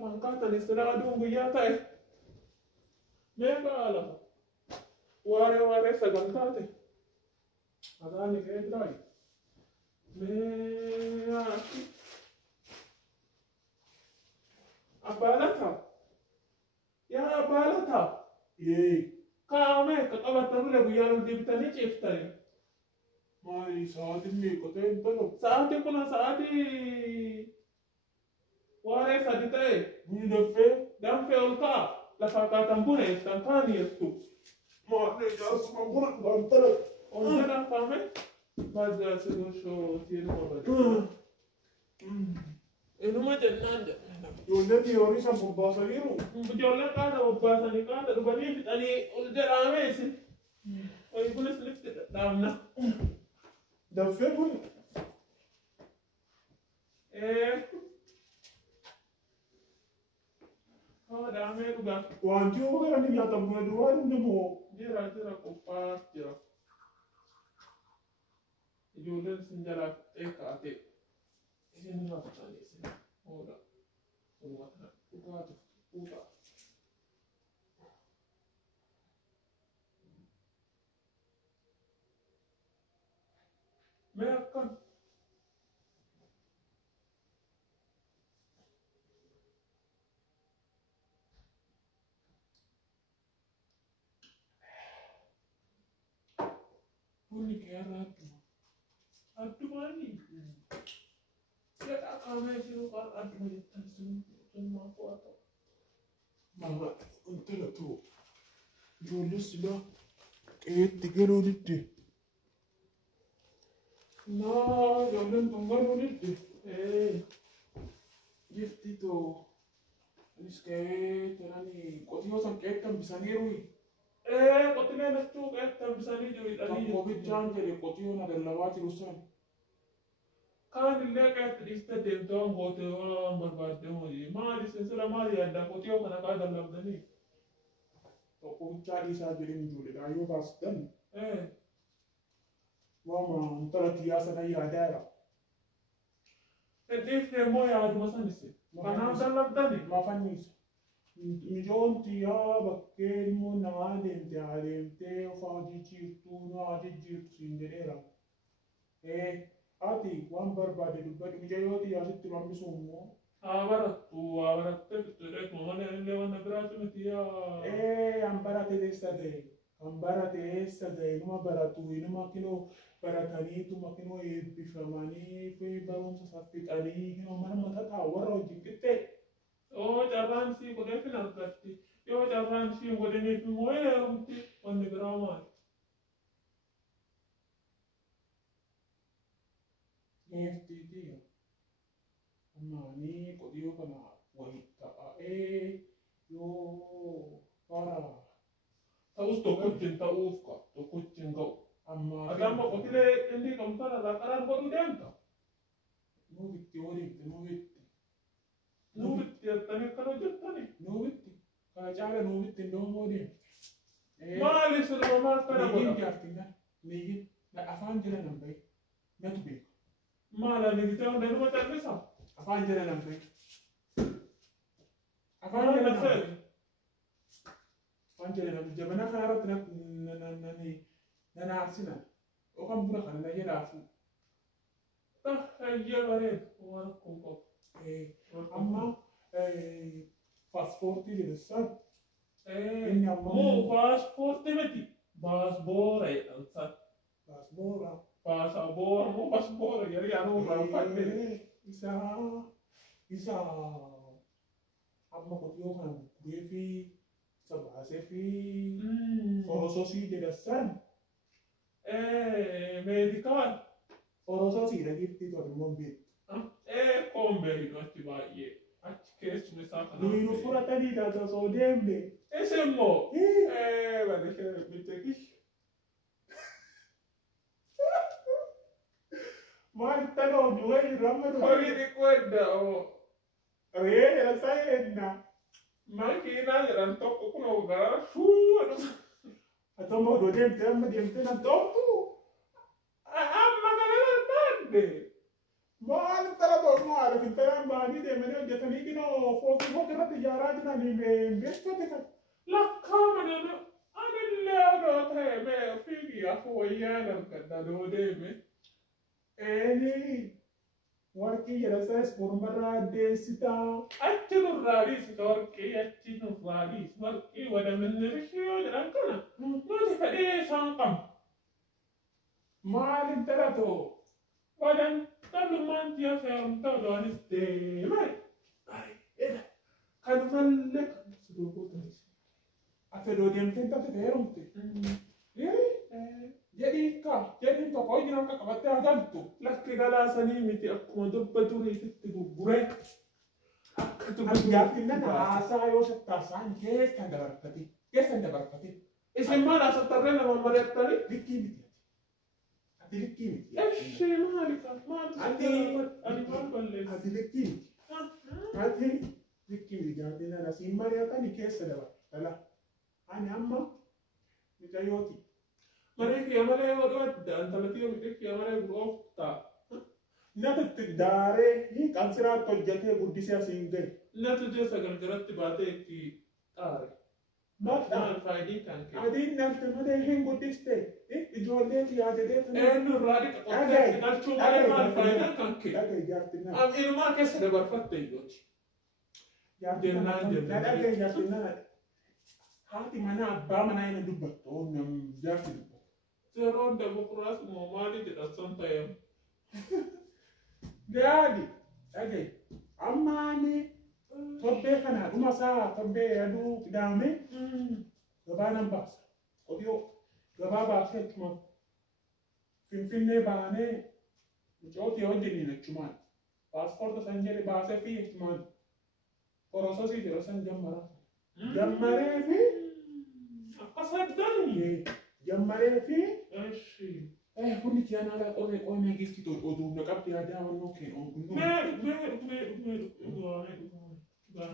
mangkata ni sila adungu yata eh. Mega ala. Ware sagantate. Agani ke dai. Me abalata. Ya abalata. Ye. Kame kakabata mule buyalu dibitani chiftari. Mari saati me kote balo. Saati kuna saati. Ware saditae. Ni dafe. Damfe ulka. Lafaka tampune tankani yetu. Ma ne jas ma buna gantara. Ondana kame. Baza sedosho tiene mabadi. Enuma jannanda. Yo ne ti ori sa bobbasa yiru. Jolla kada obbasa ni kada dubani fitani uljarame si. Oy bulis lift damna. Dafe bun. Oh dame ruga. Wanti o gara ni yata buna duwa ni mo. Jira kopa jira. Jolla sinjara ate. Ini nggak petani sih. Oh dah. Buka tuh. Buka. Makan. Ini kerat. Aduh mani. Ya tak kami sih kalau aduh mani semua aku atau. Mama untela to. Yo lisila. Tigero nitti. Na jolen tungalo nitti. Gifti to. Anis ke terani kotiyo san ketam bisanirui. Kotine nastu ketam bisani juri tadi. Covid janjere kotiyo na dalawati rusan. Kan ille ket iste denton gote orang berbade moji. Ma di sensela ma di ada kotiyo kana ka dalam dani. Toko cari sa jirin jule da yo basdan. Wama untala tiyasa na yadara. Defne moya adu masanisi. Kana dalam dani. Mafanis. Mijon tiya bakken mo na alemte faji jirtu na aji jirtu sinderera. Ati wan barbade dubbadu mijayoti yasitti mammi summo. Avaratu turet mohane ille wana beratu metiya. Ambarate estate inuma baratu inuma kino baratani tuma kino bifamani fe barumsa saffitani kino mana matata warra jinkite. Oh jalan si kode final katti. Yo jalan si kode ni moya umti wanne berama. FTT Mani kodiyo kana wahita yo para Taus to kucin kau. amma Agama kotile indi kampara zakaran bodu denta. nubitti Nubit ya tani kano jettani. nubitti kana chala nubitti ndomodi Mali sirma ma kana nigin boda. jartinga nigin na afan jira nambai natube Mala ni kita udah rumah tak bisa. afan jira nambai afan Mala jira tak nambai sih. afan jira nambai jabana kharat na arsina o kan buna kana na jira afu Tah aja bare orang kumpul. amma passporti jira san Mau paspor temati. Paspor alsa. passpora Paspor, mau paspor ya anu berapa deh. isa amma ko yo kan defi sabase fi forososi jira san Medical. forososi da gifti to mobil Come non ti vai. Che su ne sa lui no fura tani da so dembe Semmo. Guarda che mette qui. Marta no due ramano Poi ricorda, oh. la sai na Macchina era troppo con un gara su. atomo do demte amma demte na topu Amma che era tardi. ما عارف ترى دور ما عارف انت يا باني ده من جتني كده فوق فوق رت جارات ناني من بيت كده لا كامل أنا اللي أنا تهمه فيك يا أخويا أنا كده دودي اني وركي جلسة سبورمرا دي ستا أتنو الرئيس توركي أتنو الرئيس وركي ولا من رشيو لأنكنا ما تفدي سانقم ما عارف ترى تو ودن قبل ما أنت يا سيام تودون استيمai ay era kan falle kan sudogo to ate do dem tenta te verumte jadi to ko jina ka kabate adantu لك قلا سنيمتي أكو دبتوري تتبوري Abbiatti nana sa yo se tasan che sta da barkati che sta da barkati اسم ما لا سترنا ما مريتني rikki miti ati rikki miti إيش مالك ما Ati- أنا ما بلش ati rikki miti ati rikki miti jadi nana sin mariata ni che sta da barkala ani amma mi tayoti مريك يا مريك ود أنت لتيو مريك يا مريك أوفتا nata tidare ni kansira to jate guddisa singe لا تجي سجل جرت باتي طاري ma ما الفايدين كان كده adi nante made hen guddiste ijolle ti ade de tan إنه رادك أوكي نالشو ما الفايدين كان كده daga jarti na أم إنه ما كسر برفت يوتي jarti na Jennaan. daga jarti na hati mana abba mana ina dubbatto nam jarti dubbatto ترون ديمقراطي مالي جدا سنتين gadi daga amma ni tobbe kana duma sa tobbe yadu dame gabanan basa odio gaba ba ketma finfinne bane joti oggi ne chuma passport sanjere base fi chuma koroso si jero san jammara jammare fi أقصدني jammare fi إيش kunni chiana la o me gisti to o du no kapti ada no ke on no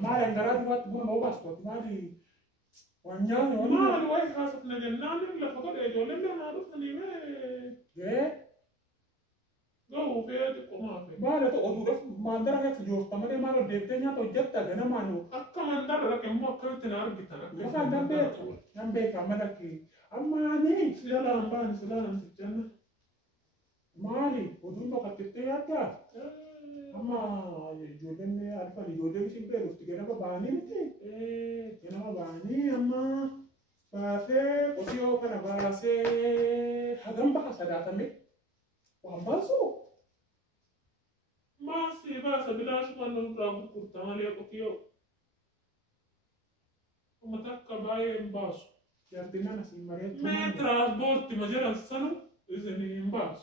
mara ngara du wat bu no passport mari wanya no ما الواي خاصة نجنان اللي فقط يجول اللي ما رفني ما ye جو فيدي قما في mara to o du raf mandara ka jo tamare maro de tenya to jetta gana manu أكا من در لك مو كنت نارجي تنا Maka dambe kamada ki amma ne سلالة أمبان سلالة في الجنة mali odun ka tete yata amma joden ne alfa ni joden sin pe rusti gena ba bani mite gena ba bani amma base kotio kana base hagam ba sadata me wa baso ما سيبا سبلاش من نقرأ كرتان لي أكيو ومتك باي إمباس yartina na sin mariet ما ترانسبورت مجال السنة إذا إمباس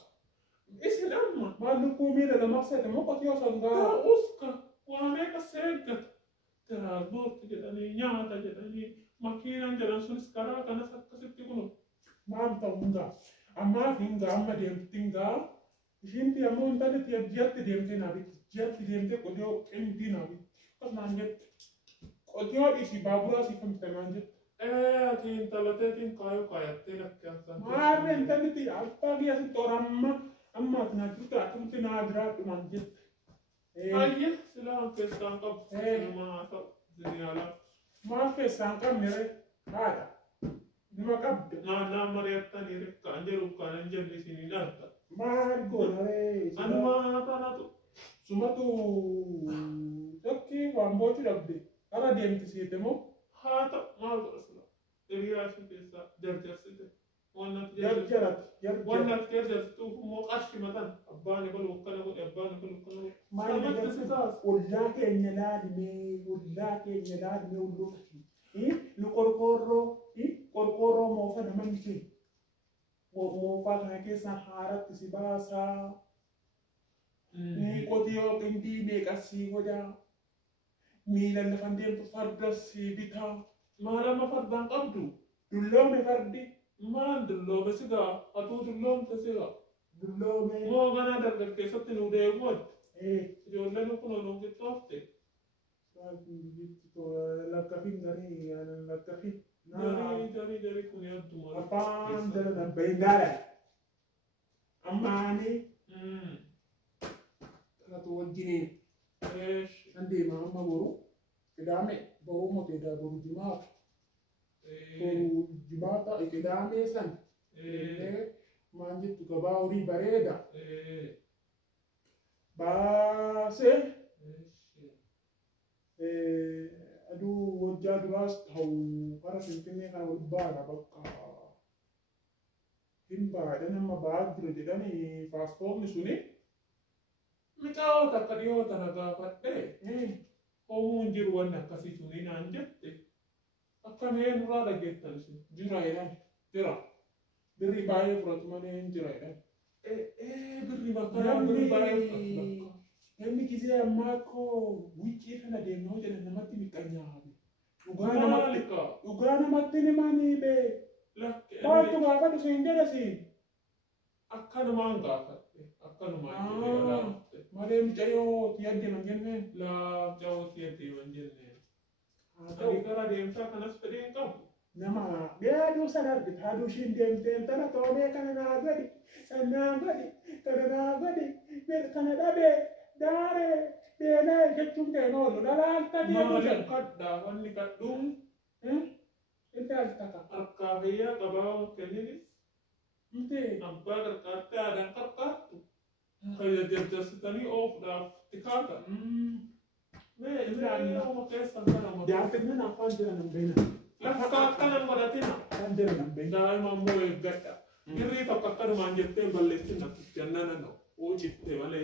إيش الأمة balu kumi da masete mo kotio sanga أوسكا وأنا كسرت ترانسبورت جدني نياتا جدني ماكينة جدن سنس كارا كنا سكست يقولون mam taunga amma finga amma dem tinga shinti amma untade ti jatti dem te nabi jatti dem te kodio emti nabi pas manjet kodio isi babura si fam manjet أكين تلاتين كايو كايتين كأنسان marre entande ti alpa dia si toramma amma tna tuta tuti nadra tu manjet أيه سلام كيسان قب ما أتى زنيالا ma fe sanka mere kada nima kabde na Marietta ni rek anjeru kan anjer di sini nata mar gore anu ma apa tu sumatu tokki wambochu dabde ara dem ti sietemo hata mal asla teriya shi kesa derjar site wannan jarjarat jarjarat wannan derjar tu mo qashi matan abbani bal wakala ko abbani bal wakala Mali ullake nyaladi me ulluki lu korkoro korkoro mo fa da manke mo fa kana ke sahara tisibasa ni kotiyo kendi me kasi goda mi lan fande farda si bita ما لما فرضان قبضو dullo me fardi ما دلو بسيغا اتو دلو تسيغا dullo me مو غنا درجة كيسة نودي بود eh جولنا نكون نوجي توفتي la kafin gari la kafin جري كون يدو مالا apaan da bayindara amma ni maaltu wajjiniin Eesh. nan deema amma boru qidaame boruu moteedha boru jimaata boru jimaata qidaamee san maan jettu gabaa horii bareeda baasee aduu wajjaa duraas ta'u bara finfinnee kana ol baara bakka hin baadha nama ba'aa jira jedhanii paaspoorni suni micaa'oota akka dhiyoota na gaafadhe homuun jiru wanni akkasii suni naan jette akka mee nurraa dhageettan isin jira jedhan jira birri baay'ee fudhatu malee hin jira jedhan birri bakka birri baay'ee fudhatu bakka. Namni gisee ammaa koo wiccii kana deemnoo jedhan namatti miqanyaabe. Dhugaa namatti nimanii bee. Maaltu gaafadhu siin jedhasi. Akkanumaan gaafadhe. Akkanumaan jedhee malee mucayyoo tiyaddeeman jenneen. Mucayyoo tiyaddeeman jenneen. Ani gara deemsaa kanas fedhee hin qabu. Nama beeduu san argite haaduu ishiin deemteen tana toomee kana naa gadi sanaa gadi kana naa gadi kana dhabee. Dare bela jechuun ta'e oolu dhalaalta deemu jedhu kadhaa wanni kadhuun itti altaka harkaa fayyaa qabaa kenninis miti abbaa qarqaartee aadaan qarqaartu fayya jajjarsitanii oofuudhaaf tikaata mee ilaaluma keessan kana jaartinnan afaan jira nan beena lakka akkanan godhatina afaan jira nan beena daa'ima immoo eeggadha birrii tokko akkanumaan jettee balleessin natti jannana na'u hoo citte malee